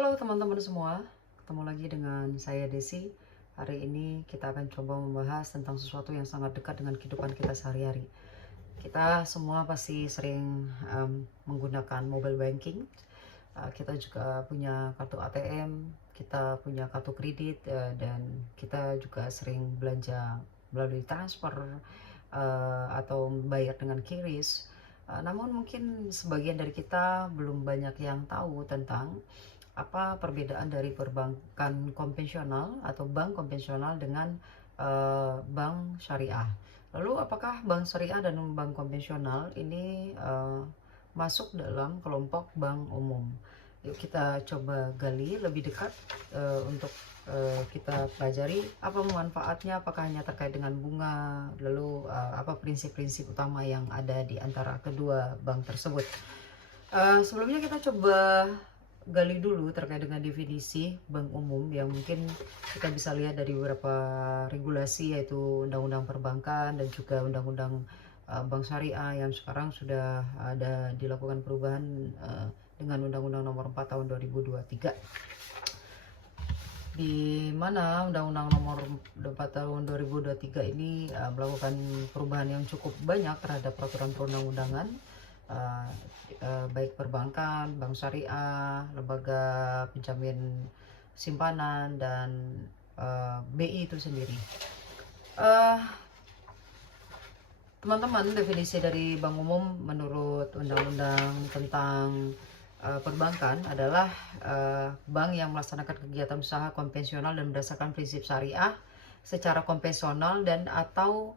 Halo teman-teman semua, ketemu lagi dengan saya Desi. Hari ini kita akan coba membahas tentang sesuatu yang sangat dekat dengan kehidupan kita sehari-hari. Kita semua pasti sering menggunakan mobile banking. Kita juga punya kartu ATM, kita punya kartu kredit, dan kita juga sering belanja melalui transfer atau bayar dengan QRIS. Namun mungkin sebagian dari kita belum banyak yang tahu tentang apa perbedaan dari perbankan konvensional atau bank konvensional dengan bank syariah. Lalu apakah bank syariah dan bank konvensional ini masuk dalam kelompok bank umum? Yuk kita coba gali lebih dekat untuk kita pelajari apa manfaatnya, apakah hanya terkait dengan bunga, lalu apa prinsip-prinsip utama yang ada di antara kedua bank tersebut. Sebelumnya kita coba gali dulu terkait dengan definisi bank umum yang mungkin kita bisa lihat dari beberapa regulasi, yaitu Undang-Undang Perbankan dan juga Undang-Undang Bank Syariah yang sekarang sudah ada dilakukan perubahan dengan Undang-Undang Nomor 4 Tahun 2023, di mana Undang-Undang Nomor 4 Tahun 2023 ini melakukan perubahan yang cukup banyak terhadap peraturan perundang-undangan, baik perbankan, bank syariah, lembaga penjamin simpanan, dan BI itu sendiri. Teman-teman, definisi dari bank umum menurut undang-undang tentang perbankan adalah bank yang melaksanakan kegiatan usaha konvensional dan berdasarkan prinsip syariah secara konvensional dan atau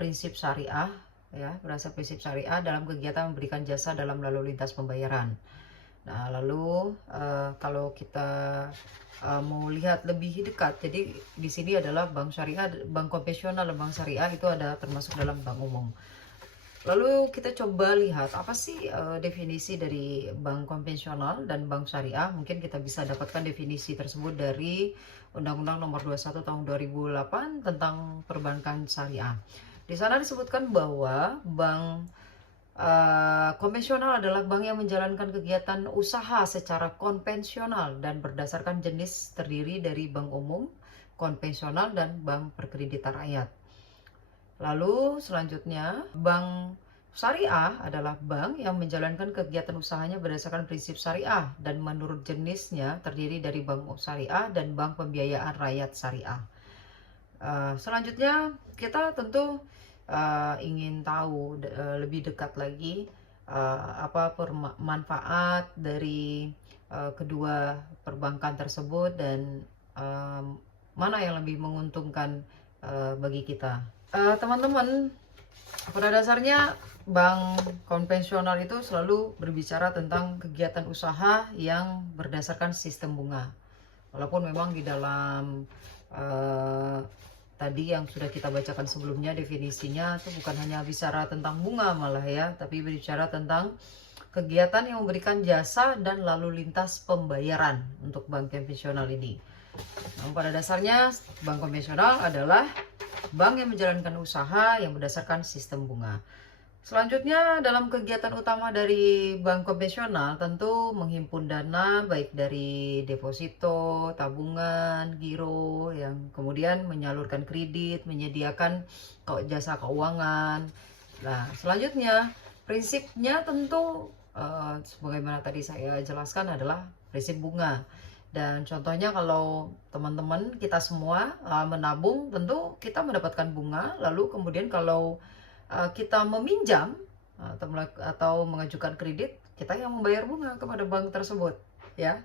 prinsip syariah, ya, berdasar prinsip syariah dalam kegiatan memberikan jasa dalam lalu lintas pembayaran. Nah, lalu kalau kita mau lihat lebih dekat, jadi di sini adalah bank syariah, bank konvensional dan bank syariah itu ada termasuk dalam bank umum. Lalu kita coba lihat apa sih definisi dari bank konvensional dan bank syariah. Mungkin kita bisa dapatkan definisi tersebut dari Undang-Undang Nomor 21 Tahun 2008 tentang perbankan syariah. Di sana disebutkan bahwa bank konvensional adalah bank yang menjalankan kegiatan usaha secara konvensional dan berdasarkan jenis terdiri dari bank umum, konvensional, dan bank perkreditan rakyat. Lalu selanjutnya, bank syariah adalah bank yang menjalankan kegiatan usahanya berdasarkan prinsip syariah dan menurut jenisnya terdiri dari bank syariah dan bank pembiayaan rakyat syariah. Selanjutnya kita tentu ingin tahu lebih dekat lagi apa manfaat dari kedua perbankan tersebut dan mana yang lebih menguntungkan bagi kita. Teman-teman, pada dasarnya bank konvensional itu selalu berbicara tentang kegiatan usaha yang berdasarkan sistem bunga. Walaupun memang di dalam tadi yang sudah kita bacakan sebelumnya definisinya itu bukan hanya bicara tentang bunga malah ya, tapi berbicara tentang kegiatan yang memberikan jasa dan lalu lintas pembayaran untuk bank konvensional ini. Nah, pada dasarnya bank konvensional adalah bank yang menjalankan usaha yang berdasarkan sistem bunga. Selanjutnya, dalam kegiatan utama dari bank konvensional tentu menghimpun dana baik dari deposito, tabungan, giro, yang kemudian menyalurkan kredit, menyediakan jasa keuangan. Nah, selanjutnya prinsipnya tentu sebagaimana tadi saya jelaskan adalah prinsip bunga. Dan contohnya kalau teman-teman kita semua menabung, tentu kita mendapatkan bunga. Lalu kemudian kalau kita meminjam atau mengajukan kredit, kita yang membayar bunga kepada bank tersebut, ya.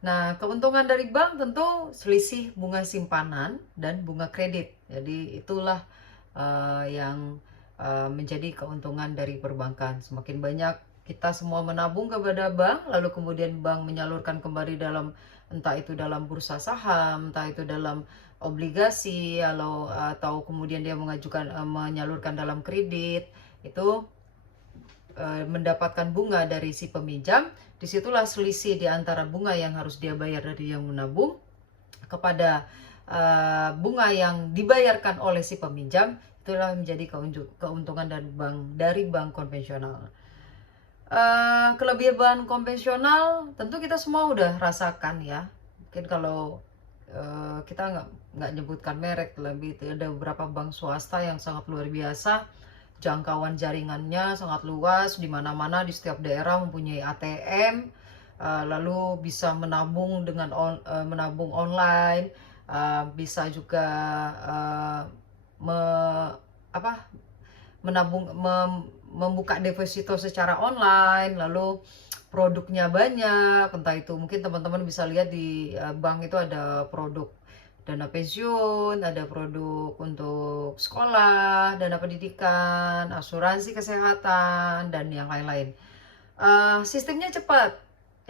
Nah, keuntungan dari bank tentu selisih bunga simpanan dan bunga kredit. Jadi itulah yang menjadi keuntungan dari perbankan. Semakin banyak kita semua menabung kepada bank, lalu kemudian bank menyalurkan kembali dalam, entah itu dalam bursa saham, entah itu dalam obligasi, atau kemudian dia menyalurkan dalam kredit, itu mendapatkan bunga dari si peminjam. Disitulah selisih di antara bunga yang harus dia bayar dari yang menabung kepada bunga yang dibayarkan oleh si peminjam. Itulah menjadi keuntungan dari bank konvensional. Kelebihan konvensional tentu kita semua udah rasakan ya. Mungkin kalau kita nggak nyebutkan merek, lebih ada beberapa bank swasta yang sangat luar biasa, jangkauan jaringannya sangat luas, di mana-mana di setiap daerah mempunyai ATM, lalu bisa menabung dengan menabung online, bisa juga uh, me, apa menabung membuka deposito secara online, lalu produknya banyak, entah itu mungkin teman-teman bisa lihat di bank itu ada produk dana pensiun, ada produk untuk sekolah, dana pendidikan, asuransi kesehatan, dan yang lain-lain. Sistemnya cepat.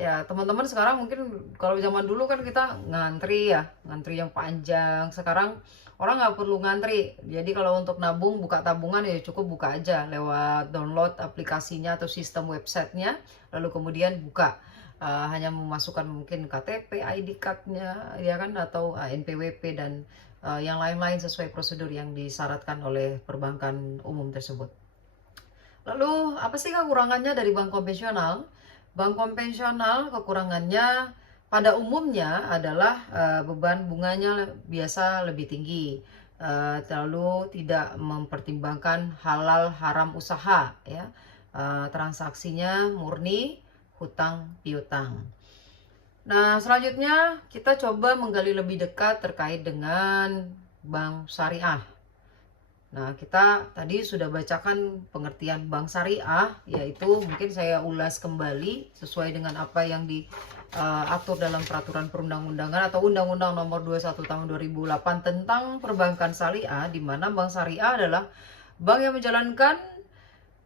Ya, teman-teman sekarang mungkin kalau zaman dulu kan kita ngantri ya, ngantri yang panjang. Sekarang orang nggak perlu ngantri. Jadi kalau untuk nabung, buka tabungan ya cukup buka aja lewat download aplikasinya atau sistem websitenya, lalu kemudian buka. Hanya memasukkan mungkin KTP, ID card-nya, ya kan, atau NPWP dan yang lain-lain sesuai prosedur yang disyaratkan oleh perbankan umum tersebut. Lalu apa sih kekurangannya dari bank konvensional? Bank konvensional kekurangannya pada umumnya adalah beban bunganya biasa lebih tinggi, lalu tidak mempertimbangkan halal haram usaha, ya, transaksinya murni hutang piutang. Nah, selanjutnya kita coba menggali lebih dekat terkait dengan bank syariah. Nah, kita tadi sudah bacakan pengertian bank syariah, yaitu mungkin saya ulas kembali sesuai dengan apa yang diatur dalam peraturan perundang-undangan atau Undang-Undang Nomor 21 Tahun 2008 tentang perbankan syariah, di mana bank syariah adalah bank yang menjalankan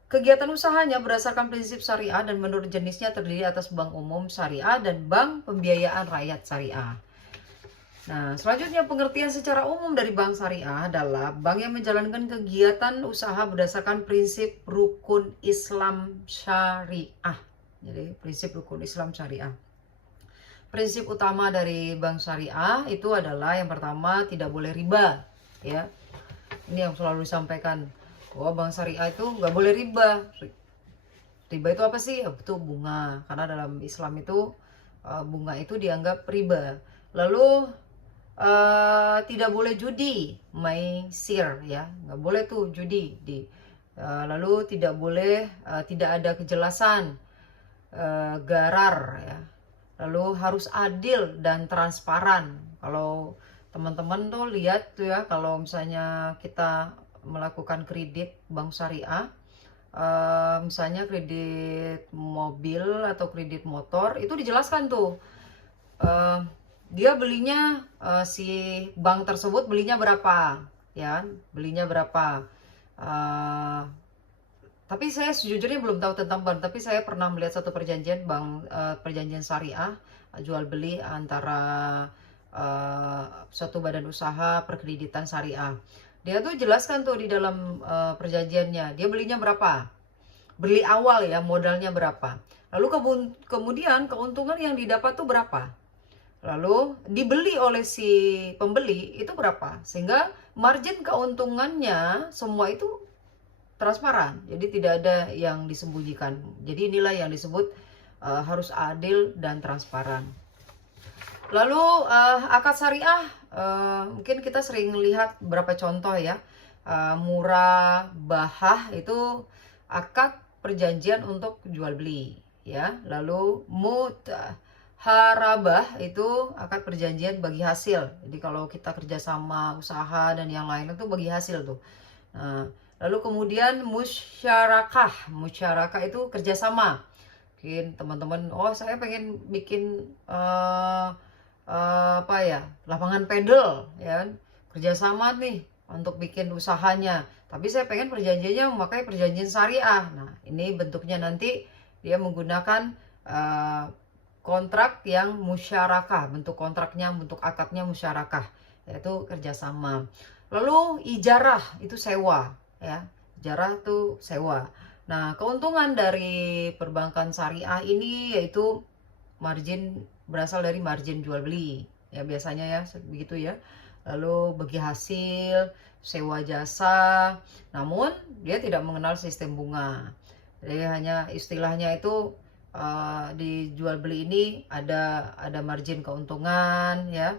kegiatan usahanya berdasarkan prinsip syariah dan menurut jenisnya terdiri atas bank umum syariah dan bank pembiayaan rakyat syariah. Nah, selanjutnya pengertian secara umum dari bank syariah adalah bank yang menjalankan kegiatan usaha berdasarkan prinsip rukun Islam syariah. Jadi, prinsip rukun Islam syariah. Prinsip utama dari bank syariah itu adalah yang pertama tidak boleh riba, ya. Ini yang selalu disampaikan bahwa bank syariah itu nggak boleh riba. Riba itu apa sih? Itu bunga. Karena dalam Islam itu bunga itu dianggap riba. Lalu tidak boleh judi, maisir, ya, nggak boleh tuh judi. Lalu tidak boleh, tidak ada kejelasan, garar, ya. Lalu harus adil dan transparan. Kalau teman-teman tuh lihat tuh ya, kalau misalnya kita melakukan kredit bank syariah, misalnya kredit mobil atau kredit motor, itu dijelaskan tuh. Dia belinya, si bank tersebut belinya berapa, ya, belinya berapa. Tapi saya sejujurnya belum tahu tentang bank, tapi saya pernah melihat satu perjanjian bank, perjanjian syariah jual beli antara suatu badan usaha perkreditan syariah. Dia tuh jelaskan tuh di dalam perjanjiannya, dia belinya berapa, beli awal ya, modalnya berapa, lalu kemudian keuntungan yang didapat tuh berapa, lalu dibeli oleh si pembeli itu berapa, sehingga margin keuntungannya semua itu transparan, jadi tidak ada yang disembunyikan. Jadi inilah yang disebut harus adil dan transparan. Lalu akad syariah, mungkin kita sering lihat beberapa contoh ya. Murah bahah itu akad perjanjian untuk jual beli, ya. Lalu harabah itu akad perjanjian bagi hasil. Jadi kalau kita kerjasama usaha dan yang lain itu bagi hasil tuh. Nah, lalu kemudian musyarakah itu kerjasama. Mungkin teman-teman, oh saya pengen bikin apa ya, lapangan pedal, ya kan? Kerjasama nih untuk bikin usahanya. Tapi saya pengen perjanjiannya memakai perjanjian syariah. Nah, ini bentuknya nanti dia menggunakan kontrak yang musyarakah, bentuk kontraknya, bentuk akadnya musyarakah, yaitu kerjasama. Lalu ijarah itu sewa, ya, ijarah itu sewa. Nah, keuntungan dari perbankan syariah ini yaitu margin, berasal dari margin jual beli, ya biasanya ya begitu ya. Lalu bagi hasil, sewa jasa, namun dia tidak mengenal sistem bunga. Jadi hanya istilahnya itu di jual beli ini ada margin keuntungan ya.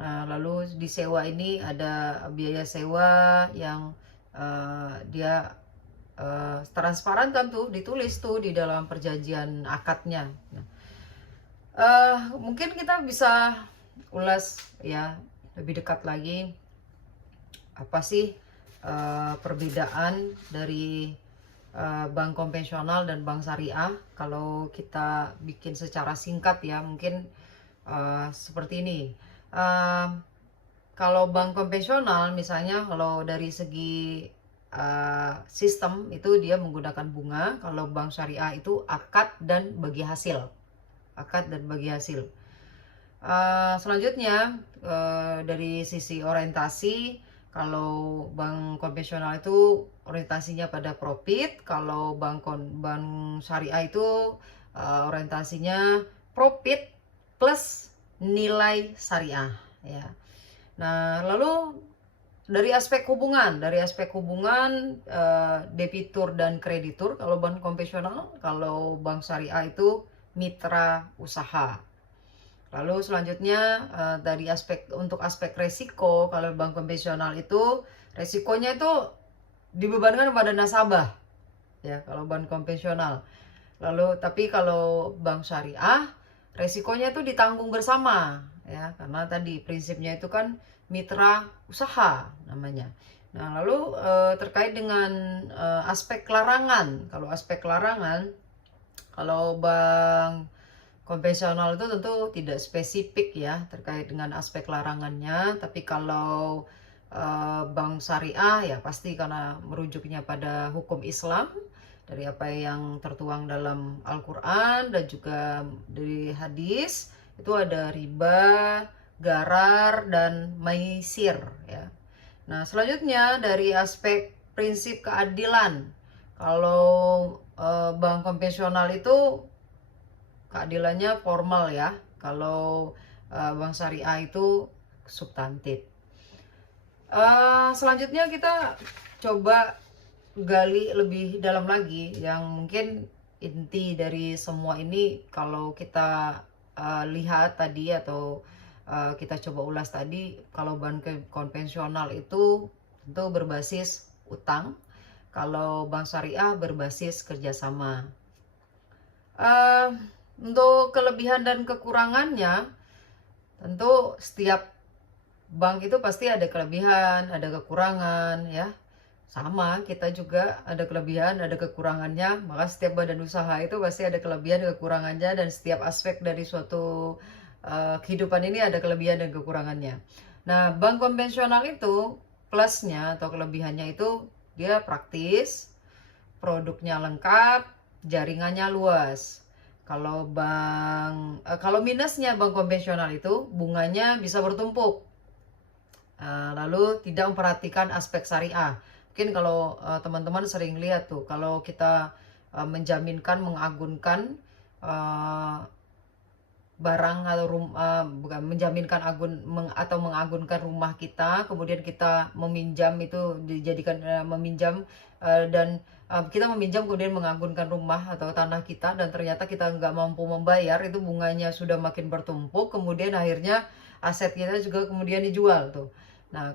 Lalu di sewa ini ada biaya sewa yang dia transparan kan tuh, ditulis tuh di dalam perjanjian akadnya. Nah, mungkin kita bisa ulas ya lebih dekat lagi, apa sih perbedaan dari bank konvensional dan bank syariah. Kalau kita bikin secara singkat ya, mungkin seperti ini. Kalau bank konvensional misalnya, kalau dari segi sistem itu dia menggunakan bunga. Kalau bank syariah itu akad dan bagi hasil. Selanjutnya dari sisi orientasi, kalau bank konvensional itu orientasinya pada profit, kalau bank syariah itu orientasinya profit plus nilai syariah ya. Nah, lalu dari aspek hubungan debitur dan kreditur, kalau bank konvensional, kalau bank syariah itu mitra usaha. Lalu selanjutnya dari untuk aspek resiko, kalau bank konvensional itu resikonya itu dibebankan pada nasabah ya, kalau bank konvensional. Lalu tapi kalau bank syariah resikonya itu ditanggung bersama ya, karena tadi prinsipnya itu kan mitra usaha namanya. Nah, lalu terkait dengan aspek larangan. Kalau bank konvensional itu tentu tidak spesifik ya terkait dengan aspek larangannya, tapi kalau bank syariah ya pasti karena merujuknya pada hukum Islam dari apa yang tertuang dalam Al-Quran dan juga dari hadis. Itu ada riba, garar, dan maisir ya. Nah, selanjutnya dari aspek prinsip keadilan, kalau bank konvensional itu keadilannya formal ya. Kalau bank syariah itu substantif. Selanjutnya kita coba gali lebih dalam lagi, yang mungkin inti dari semua ini kalau kita lihat tadi atau kita coba ulas tadi. Kalau bank konvensional itu tentu berbasis utang, kalau bank syariah berbasis kerjasama. Untuk kelebihan dan kekurangannya, tentu setiap bank itu pasti ada kelebihan, ada kekurangan ya. Sama, kita juga ada kelebihan, ada kekurangannya. Maka setiap badan usaha itu pasti ada kelebihan dan kekurangannya, dan setiap aspek dari suatu kehidupan ini ada kelebihan dan kekurangannya. Nah, bank konvensional itu plusnya atau kelebihannya itu dia praktis, produknya lengkap, jaringannya luas. Kalau minusnya bank konvensional itu bunganya bisa bertumpuk. Lalu tidak memperhatikan aspek syariah. Mungkin kalau teman-teman sering lihat tuh, kalau kita mengagunkan barang atau bukan menjaminkan atau mengagunkan rumah kita, kemudian kita meminjam itu dijadikan meminjam dan kita meminjam kemudian mengagunkan rumah atau tanah kita, dan ternyata kita nggak mampu membayar, itu bunganya sudah makin bertumpuk, kemudian akhirnya aset kita juga kemudian dijual tuh. Nah,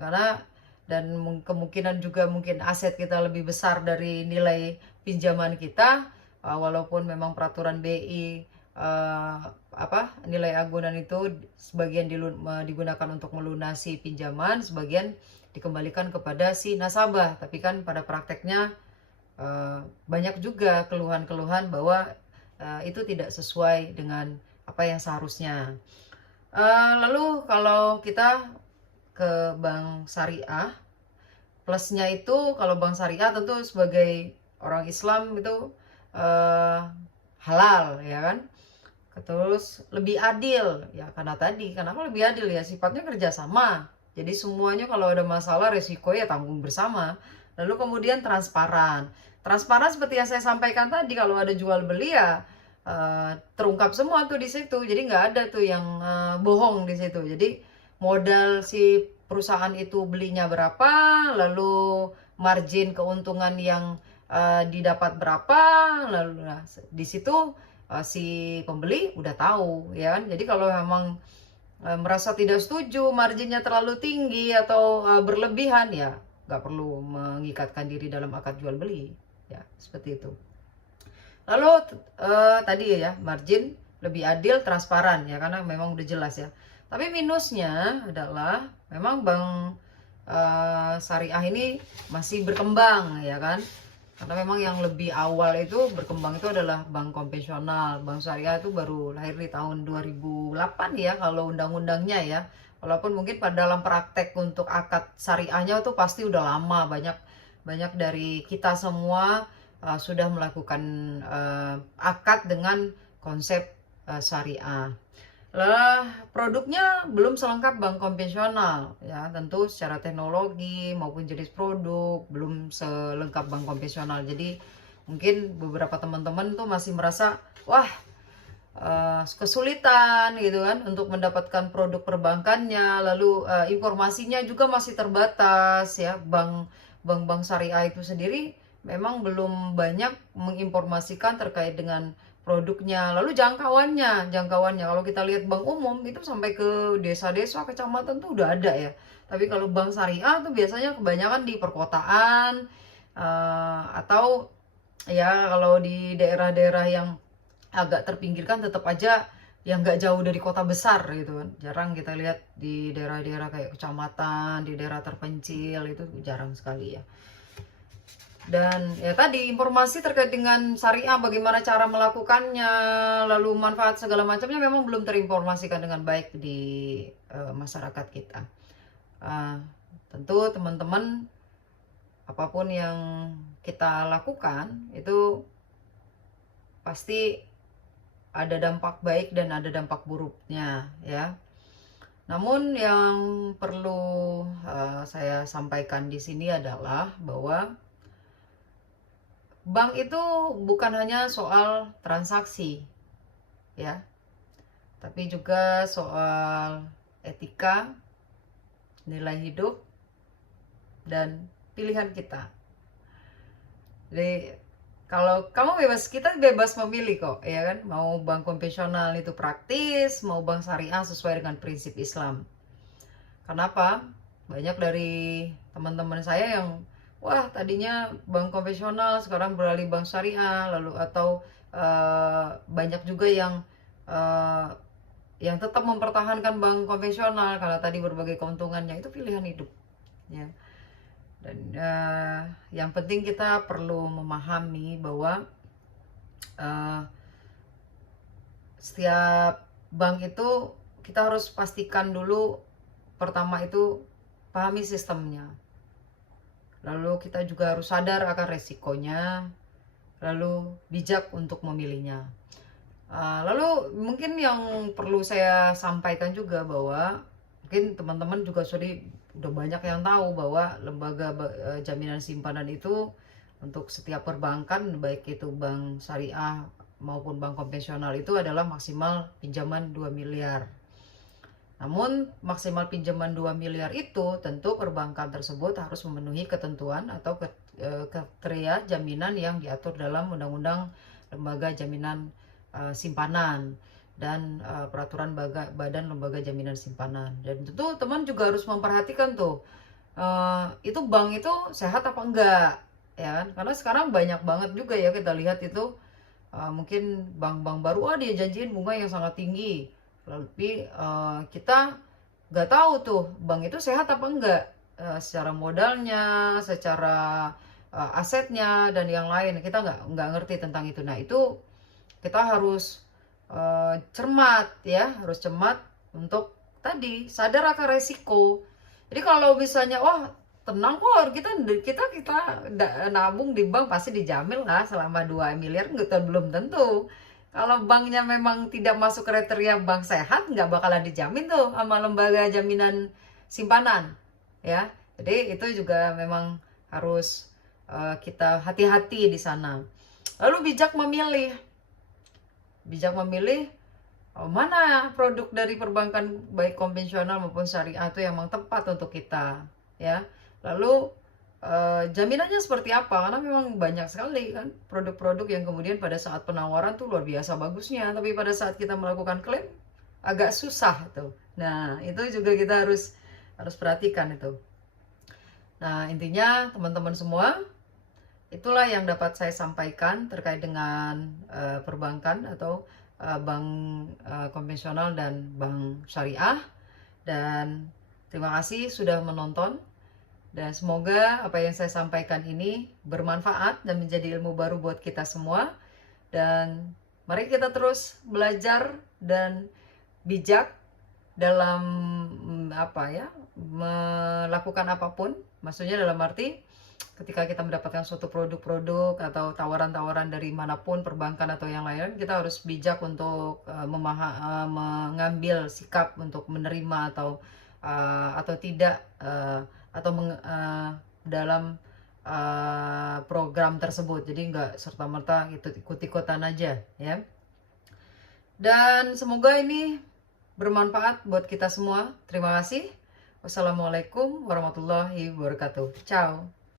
dan kemungkinan juga mungkin aset kita lebih besar dari nilai pinjaman kita, walaupun memang peraturan BI nilai agunan itu sebagian digunakan untuk melunasi pinjaman, sebagian dikembalikan kepada si nasabah. Tapi kan pada prakteknya banyak juga keluhan-keluhan bahwa itu tidak sesuai dengan apa yang seharusnya. Lalu kalau kita ke bank syariah, plusnya itu kalau bank syariah tentu sebagai orang Islam itu halal ya kan. Terus lebih adil ya, karena tadi kenapa lebih adil ya, sifatnya kerjasama. Jadi semuanya kalau ada masalah resiko ya tanggung bersama. Lalu kemudian transparan seperti yang saya sampaikan tadi, kalau ada jual beli ya terungkap semua tuh di situ. Jadi nggak ada tuh yang bohong di situ. Jadi modal si perusahaan itu belinya berapa, lalu margin keuntungan yang didapat berapa, lalu di situ si pembeli udah tahu ya kan. Jadi kalau memang merasa tidak setuju, marginnya terlalu tinggi atau berlebihan, ya nggak perlu mengikatkan diri dalam akad jual beli, ya seperti itu. Lalu tadi ya margin lebih adil, transparan ya, karena memang udah jelas ya. Tapi minusnya adalah memang bank syariah ini masih berkembang ya kan. Karena memang yang lebih awal itu berkembang itu adalah bank konvensional. Bank syariah itu baru lahir di tahun 2008 ya kalau undang-undangnya ya. Walaupun mungkin pada dalam praktek untuk akad syariahnya itu pasti udah lama, banyak dari kita semua sudah melakukan akad dengan konsep syariah. Lah, produknya belum selengkap bank konvensional ya, tentu secara teknologi maupun jenis produk belum selengkap bank konvensional. Jadi mungkin beberapa teman-teman tuh masih merasa wah kesulitan gitu kan untuk mendapatkan produk perbankannya, lalu informasinya juga masih terbatas ya. Bank syariah itu sendiri memang belum banyak menginformasikan terkait dengan produknya, lalu jangkauannya kalau kita lihat bank umum itu sampai ke desa-desa, kecamatan tuh udah ada ya. Tapi kalau bank syariah tuh biasanya kebanyakan di perkotaan, atau ya kalau di daerah-daerah yang agak terpinggirkan tetap aja yang nggak jauh dari kota besar gitu kan. Jarang kita lihat di daerah-daerah kayak kecamatan, di daerah terpencil, itu jarang sekali ya. Dan ya tadi informasi terkait dengan syariah, bagaimana cara melakukannya, lalu manfaat segala macamnya memang belum terinformasikan dengan baik di masyarakat kita. Tentu teman-teman, apapun yang kita lakukan itu pasti ada dampak baik dan ada dampak buruknya ya. Namun yang perlu saya sampaikan di sini adalah bahwa bank itu bukan hanya soal transaksi ya, tapi juga soal etika, nilai hidup, dan pilihan kita. Jadi kalau kamu kita bebas memilih kok ya kan, mau bank konvensional itu praktis, mau bank syariah sesuai dengan prinsip Islam. Kenapa? Banyak dari teman-teman saya yang wah tadinya bank konvensional sekarang beralih bank syariah, lalu atau banyak juga yang tetap mempertahankan bank konvensional karena tadi berbagai keuntungannya. Itu pilihan hidup ya. Dan yang penting kita perlu memahami bahwa setiap bank itu kita harus pastikan dulu, pertama itu pahami sistemnya, lalu kita juga harus sadar akan resikonya, lalu bijak untuk memilihnya. Lalu mungkin yang perlu saya sampaikan juga bahwa mungkin teman-teman juga udah banyak yang tahu bahwa lembaga jaminan simpanan itu untuk setiap perbankan, baik itu bank syariah maupun bank konvensional, itu adalah maksimal pinjaman 2 miliar. Namun maksimal pinjaman 2 miliar itu tentu perbankan tersebut harus memenuhi ketentuan atau kriteria jaminan yang diatur dalam Undang-Undang Lembaga Jaminan Simpanan dan peraturan Badan Lembaga Jaminan Simpanan. Dan tentu teman juga harus memperhatikan tuh itu bank itu sehat apa enggak ya kan? Karena sekarang banyak banget juga ya kita lihat itu mungkin bank-bank baru dia janjiin bunga yang sangat tinggi, tapi kita nggak tahu tuh bank itu sehat apa enggak secara modalnya, secara asetnya dan yang lain, kita nggak ngerti tentang itu. Nah itu kita harus cermat ya, harus cermat untuk tadi sadar akan resiko. Jadi kalau misalnya wah tenang kok, kita nabung di bank pasti dijamin lah selama 2 miliar, belum tentu. Kalau banknya memang tidak masuk kriteria bank sehat, nggak bakalan dijamin tuh sama lembaga jaminan simpanan ya. Jadi itu juga memang harus kita hati-hati di sana. Lalu bijak memilih mana produk dari perbankan baik konvensional maupun syariah itu yang memang tepat untuk kita ya. Lalu jaminannya seperti apa, karena memang banyak sekali kan produk-produk yang kemudian pada saat penawaran tuh luar biasa bagusnya, tapi pada saat kita melakukan klaim agak susah tuh. Nah, itu juga kita harus perhatikan itu. Nah, intinya teman-teman semua, itulah yang dapat saya sampaikan terkait dengan perbankan atau bank konvensional dan bank syariah. Dan terima kasih sudah menonton. Dan semoga apa yang saya sampaikan ini bermanfaat dan menjadi ilmu baru buat kita semua. Dan mari kita terus belajar dan bijak dalam melakukan apapun. Maksudnya dalam arti ketika kita mendapatkan suatu produk-produk atau tawaran-tawaran dari manapun, perbankan atau yang lain, kita harus bijak untuk mengambil sikap untuk menerima atau tidak dalam program tersebut. Jadi nggak serta-merta ikut-ikutan aja ya. Dan semoga ini bermanfaat buat kita semua. Terima kasih. Wassalamualaikum warahmatullahi wabarakatuh. Ciao.